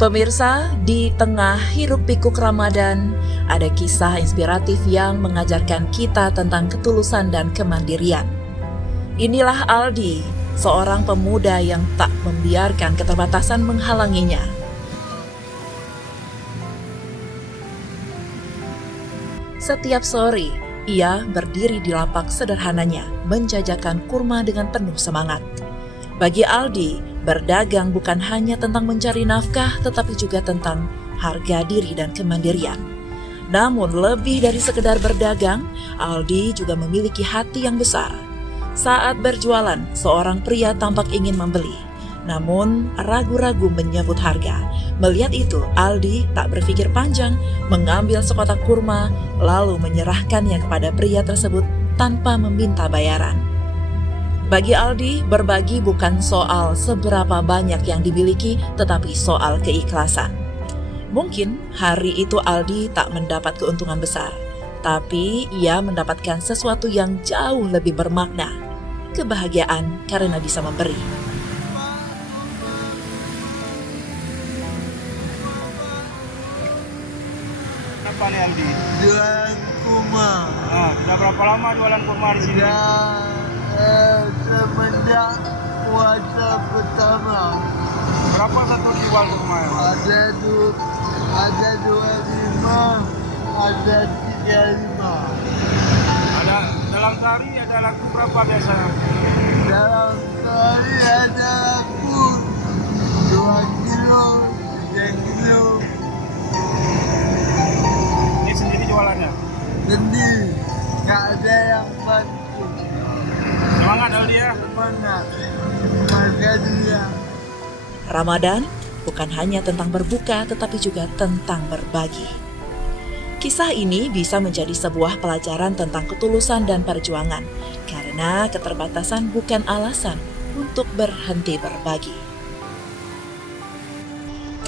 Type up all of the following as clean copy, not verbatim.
Pemirsa, di tengah hiruk-pikuk Ramadan, ada kisah inspiratif yang mengajarkan kita tentang ketulusan dan kemandirian. Inilah Aldi, seorang pemuda yang tak membiarkan keterbatasan menghalanginya. Setiap sore, ia berdiri di lapak sederhananya, menjajakan kurma dengan penuh semangat. Bagi Aldi, berdagang bukan hanya tentang mencari nafkah, tetapi juga tentang harga diri dan kemandirian. Namun lebih dari sekedar berdagang, Aldi juga memiliki hati yang besar. Saat berjualan, seorang pria tampak ingin membeli, namun ragu-ragu menyebut harga. Melihat itu, Aldi tak berpikir panjang, mengambil sekotak kurma, lalu menyerahkannya kepada pria tersebut tanpa meminta bayaran. Bagi Aldi, berbagi bukan soal seberapa banyak yang dimiliki, tetapi soal keikhlasan. Mungkin hari itu Aldi tak mendapat keuntungan besar, tapi ia mendapatkan sesuatu yang jauh lebih bermakna, kebahagiaan karena bisa memberi. Apa nih Aldi? Jualan kurma. Sudah berapa lama jualan kurma di sini? Semenjak puasa pertama. Berapa satu jual kurma? Ada 25, ada 35. Ada dalam sehari ada laku berapa biasa? Dalam sehari ada laku 2 kilo, 3 kilo. Ini sendiri jualannya? Sendiri, gak ada yang bantu. Semangat Aldi ya. Semangat. Makanya. Ramadan bukan hanya tentang berbuka, tetapi juga tentang berbagi. Kisah ini bisa menjadi sebuah pelajaran tentang ketulusan dan perjuangan, karena keterbatasan bukan alasan untuk berhenti berbagi.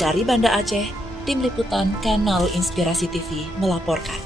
Dari Banda Aceh, Tim Liputan Kanal Inspirasi TV melaporkan.